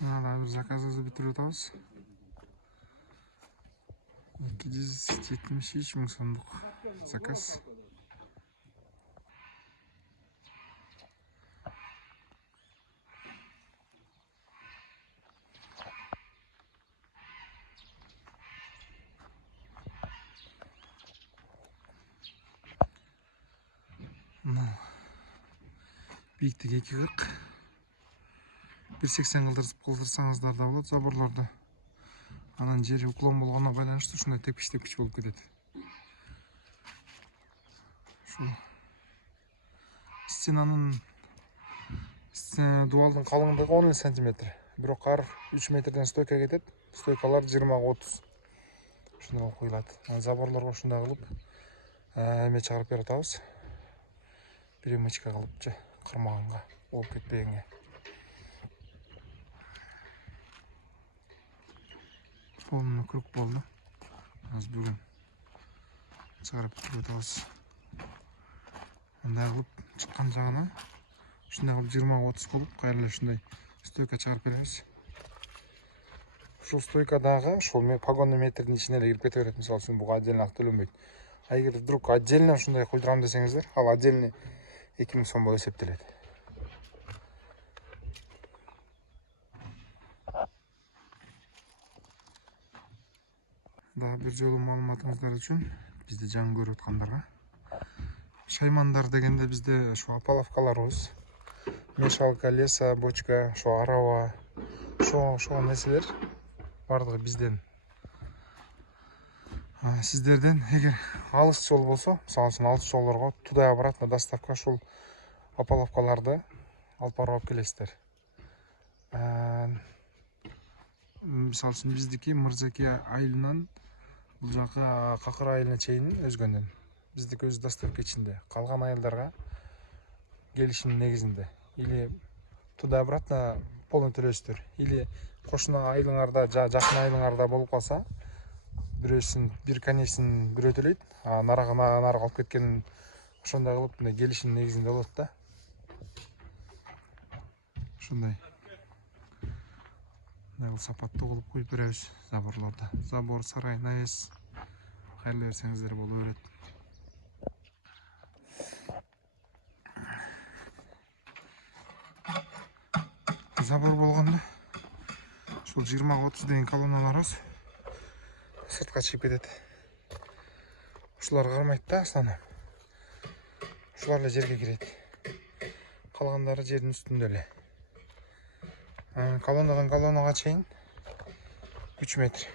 Мына бир заказыбызды бүтүрүп атабыз. 273 миң сомдук заказ. Биіктігі 2,40. 1,80 кылдырсаңыздар да болот заборлорду. Анан жери уклон болгонуна байланыштуу ушундай тепкич болуп кетет. Ушул стенанын дубалдын калыңдыгы 10 сантиметр. Бирок ар 3 метрден стойка кетет. Стойкалар 20-30. Ушундай кылып коюлат. Заборлорго ушундай кылып эме чыгарып берип атабыз. Примочка кылыпчы, кырмаганга, болуп кетпегенге. Полный круг болду. Аз бүгүн чыгарып бүтүрүп атабыз. Мындай кылып чыккан жагына ушундай кылып 20-30 болуп, кайра эле ушундай стойка чыгарып беребиз. Ушул стойкадагы ушул погонный метрдин ичине эле кирип кете берет. Мисалы үчүн буга отдельно акы төлөнбөйт. А эгер вдруг отдельно ушундай куйдырам десеңиздер, ал отдельный 2000 сом болуп эсептелет. Дагы бир жолу маалыматыңыздар үчүн бизди жаңы көрүп аткандарга. Шаймандар дегенде бизде ушу опаловкаларыбыз, мешалка, леса, бочка, ушу арава, ошол нерселер бардыгы бизден. Сиздерден эгер алыс жол болсо, мисалы үчүн алыс жолдорго туда обратно доставка ушул опаловкаларды алып барып келесиздер. Мисалы үчүн биздики Мырзаки айылынан бул жака Какыр айылына чейин өзгөндөн. Биздики өз доставка ичинде. Калган айылдарга келишим негизинде. Или туда обратно полный төлөйсүздөр. Или кошуна айылыңарда, жакын айылыңарда болуп калса, бирөөсүн бир конечный бирөө төлөйт, а нарага алып кеткенин ошондой кылып мындай келишим негизинде болот да. Ушундай. Мындай сапаттуу кылып коюп беребиз заборлорду. Забор, сарай, навес кайрылы берсеңиздер боло берет. Забор болгондо ушул 20-30 деген колонналарыбыз сыртка чыгып кетет. Ушулар кармайт да основном. Ушулар эле жерге кирет. Калгандары жердин үстүндө эле. Колоннадан колоннага чейин 3 метр.